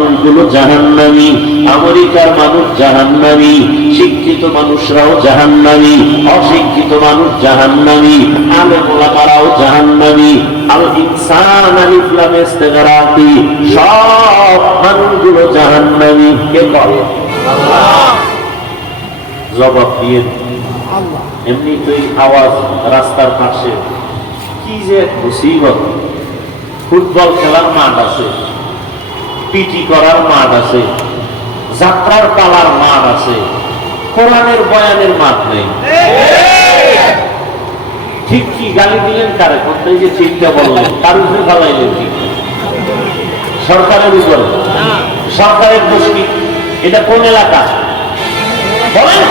মানুষগুলো জাহান্নামী, আমেরিকার মানুষ জাহান্নামী, শিক্ষিত মানুষরাও জাহান্নামী, অশিক্ষিত মানুষ জাহান্নামী, আলেম ওলামারাও জাহান্নামী। আল ইনসান আলিফ লাম ইস্তিগরাকি, সব মানুষগুলো জাহান্নামী। কে করে? আল্লাহ। জবাব দিয়ে আল্লাহ। এমনিতেই আওয়াজ রাস্তার পাশে কি যে এক মুসিবত। ফুটবল খেলার মাঠ আছে, পিটি করার মাঠ আছে, যাত্রার পালার মাঠ আছে, কোরআনের বয়ানের মাঠ নেই। ঠিক কি গালি দিলেন কারে? কোথায় যে ঠিকটা বললেন, তার উপরে ফালাইলেন ঠিক? সরকারের উপরে। সরকারের দোষ কি? এটা কোন এলাকা বলেন?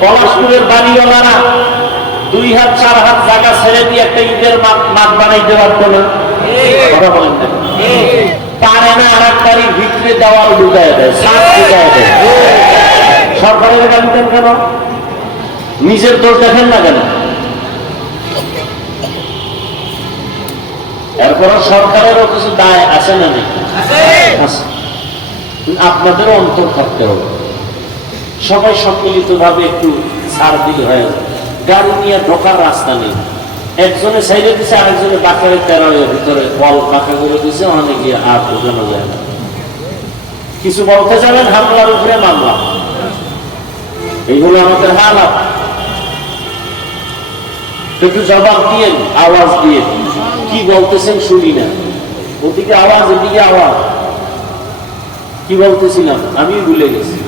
পলাশপুরের বাড়িওয়ালারা 2 হাত 4 হাত জায়গা ছেড়ে দিয়ে একটা ঈদের মাঠ বানাইতে পারতো না? কথা বলেন না। পারে না, আর এক বাড়ির ভিতরে দেওয়াল ঢুকায় দেয়, ছাদ ঢুকায় দেয়। সরকারের গালি দেন কেন? নিজের দোষ দেখেন না কেন? এরপর সরকারেরও কিছু দায় আছে না নেই? আপনাদেরও অন্তর থাকতে হবে। সবাই সম্মিলিত ভাবে একটু ছাড় দিলে হয়ে যাবে। গাড়ি নিয়ে ঢোকার রাস্তা নেই, একজনে সাইডে দিচ্ছে, আরেকজনে বাঁকের তেরোয়ের ভিতরে বল পাকা করে দিচ্ছে, ওখানে গিয়ে আর বোঝানো যায় না। কিছু বলতে যাবেন, হামলার উপরে মামলা। এইগুলো আমাদের হালাত। একটু জবাব দিয়ে, আওয়াজ দিয়ে কি বলতেছেন শুনি না। ওদিকে আওয়াজ, এদিকে আওয়াজ। কি বলতেছিলাম আমি ভুলে গেছি।